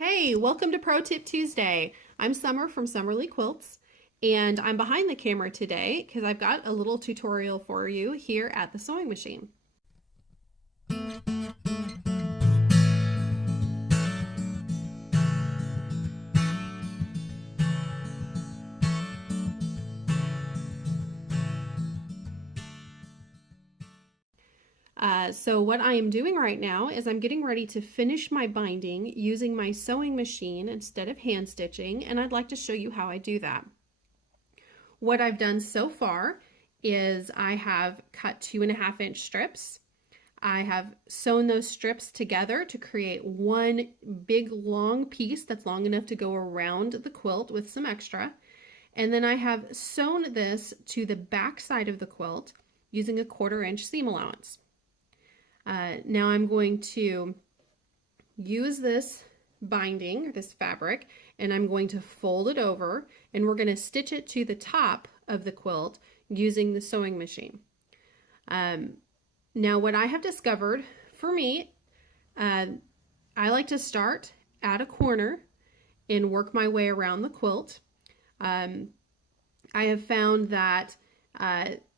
Hey, welcome to Pro Tip Tuesday. I'm Summer from Summerly Quilts, and I'm behind the camera today because I've got a little tutorial for you here at the sewing machine. So what I am doing right now is I'm getting ready to finish my binding using my sewing machine instead of hand stitching, and I'd like to show you how I do that. What I've done so far is I have cut 2.5-inch strips. I have sewn those strips together to create one big long piece that's long enough to go around the quilt with some extra. And then I have sewn this to the back side of the quilt using a 1/4-inch seam allowance. Now I'm going to use this binding, this fabric, and I'm going to fold it over, and we're going to stitch it to the top of the quilt using the sewing machine. Now what I have discovered for me, I like to start at a corner and work my way around the quilt. I have found that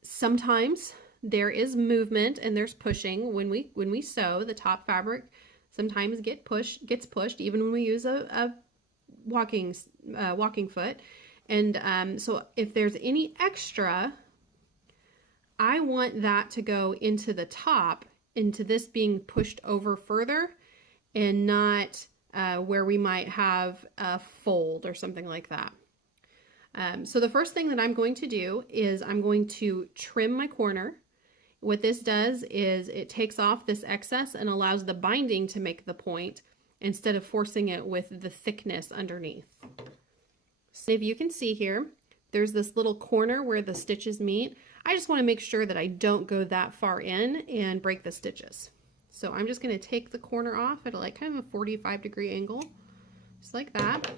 sometimes there is movement and there's pushing when we sew. The top fabric sometimes gets pushed even when we use a walking foot. And so if there's any extra, I want that to go into the top, into this being pushed over further, and not where we might have a fold or something like that. So the first thing that I'm going to do is I'm going to trim my corner. What this does is it takes off this excess and allows the binding to make the point instead of forcing it with the thickness underneath. So if you can see here, there's this little corner where the stitches meet. I just want to make sure that I don't go that far in and break the stitches. So I'm just going to take the corner off at like kind of a 45-degree angle, just like that.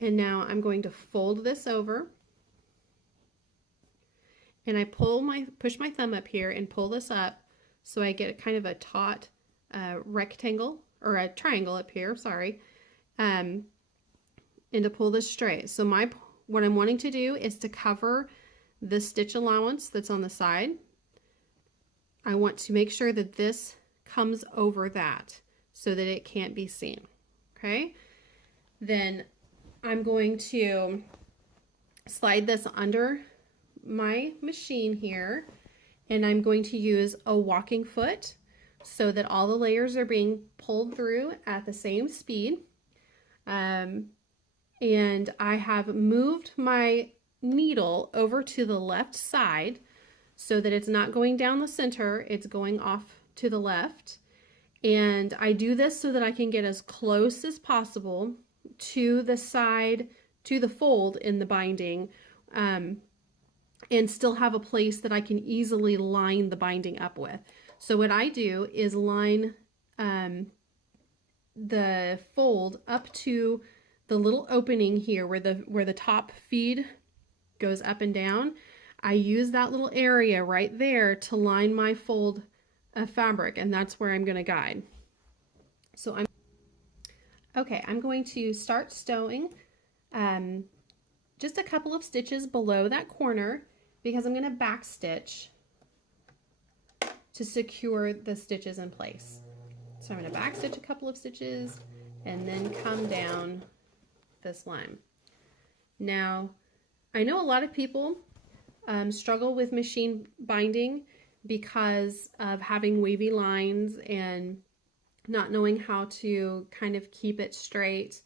And now I'm going to fold this over. And I push my thumb up here and pull this up so I get kind of a taut rectangle, or a triangle up here, sorry, and to pull this straight. So what I'm wanting to do is to cover the stitch allowance that's on the side. I want to make sure that this comes over that so that it can't be seen, okay? Then I'm going to slide this under my machine here, and I'm going to use a walking foot so that all the layers are being pulled through at the same speed. And I have moved my needle over to the left side so that it's not going down the center, it's going off to the left. And I do this so that I can get as close as possible to the side, to the fold in the binding, and still have a place that I can easily line the binding up with. So what I do is line the fold up to the little opening here where the top feed goes up and down. I use that little area right there to line my fold of fabric, and that's where I'm going to guide. So I'm going to start stowing just a couple of stitches below that corner, because I'm going to back stitch to secure the stitches in place. So I'm going to back stitch a couple of stitches and then come down this line. Now, I know a lot of people struggle with machine binding because of having wavy lines and not knowing how to kind of keep it straight,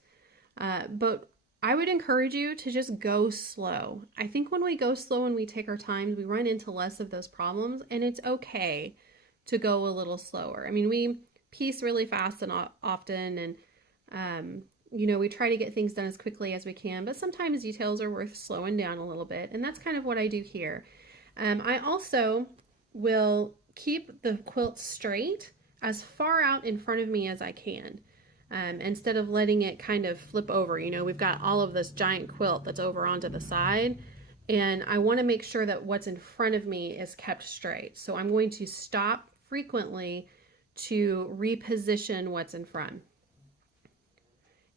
but I would encourage you to just go slow. I think when we go slow and we take our time, we run into less of those problems, and it's okay to go a little slower. I mean, we piece really fast and often, and you know, we try to get things done as quickly as we can, but sometimes details are worth slowing down a little bit, and that's kind of what I do here. I also will keep the quilt straight as far out in front of me as I can. Instead of letting it kind of flip over. You know, we've got all of this giant quilt that's over onto the side, and I want to make sure that what's in front of me is kept straight. So I'm going to stop frequently to reposition what's in front.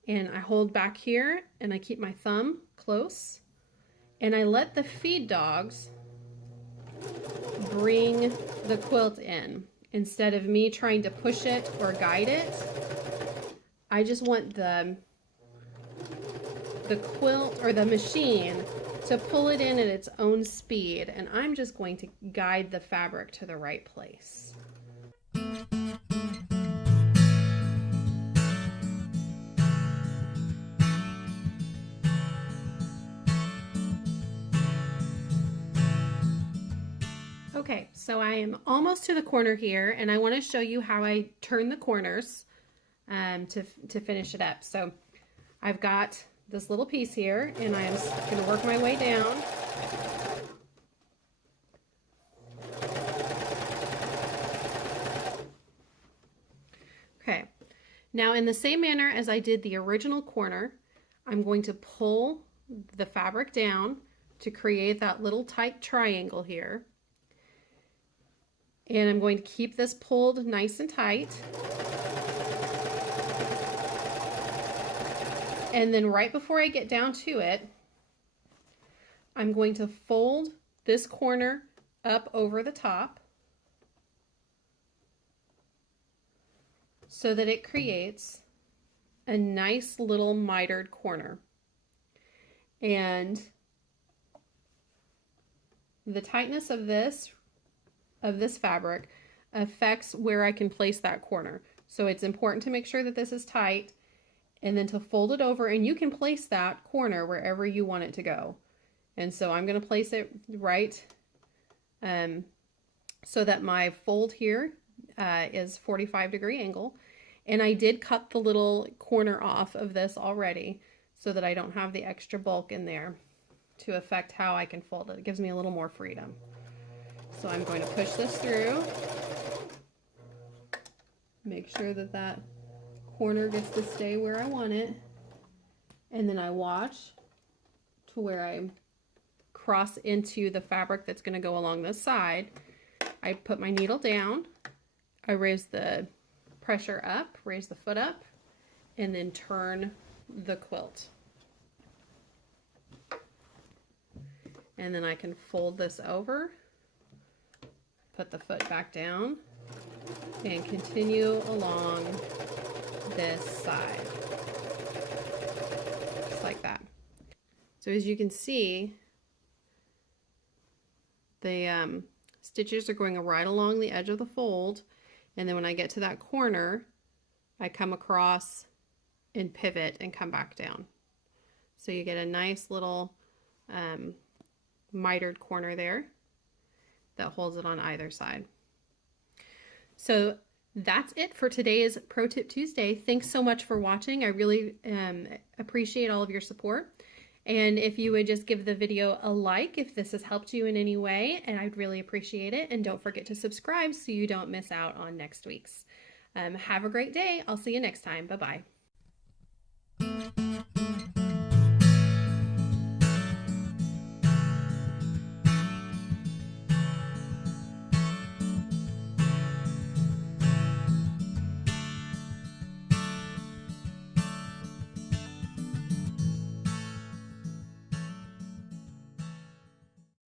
And I hold back here and I keep my thumb close and I let the feed dogs bring the quilt in. Instead of me trying to push it or guide it, I just want the quilt or the machine to pull it in at its own speed, and I'm just going to guide the fabric to the right place. Okay, so I am almost to the corner here, and I want to show you how I turn the corners to finish it up. So I've got this little piece here, and I am going to work my way down. Okay, now in the same manner as I did the original corner, I'm going to pull the fabric down to create that little tight triangle here. And I'm going to keep this pulled nice and tight. And then right before I get down to it, I'm going to fold this corner up over the top so that it creates a nice little mitered corner. And the tightness of this fabric affects where I can place that corner. So it's important to make sure that this is tight and then to fold it over, and you can place that corner wherever you want it to go. And so I'm going to place it right so that my fold here is 45-degree angle. And I did cut the little corner off of this already so that I don't have the extra bulk in there to affect how I can fold it. It gives me a little more freedom. So I'm going to push this through, make sure that that corner gets to stay where I want it, and then I watch to where I cross into the fabric that's going to go along this side. I put my needle down, I raise the pressure up, raise the foot up, and then turn the quilt. And then I can fold this over, put the foot back down, and continue along this side, just like that. So as you can see, the stitches are going right along the edge of the fold, and then when I get to that corner, I come across and pivot and come back down. So you get a nice little mitered corner there that holds it on either side. So that's it for today's Pro Tip Tuesday. Thanks so much for watching. I really appreciate all of your support. And if you would just give the video a like if this has helped you in any way, and I'd really appreciate it. And don't forget to subscribe so you don't miss out on next week's. Have a great day. I'll see you next time. Bye-bye.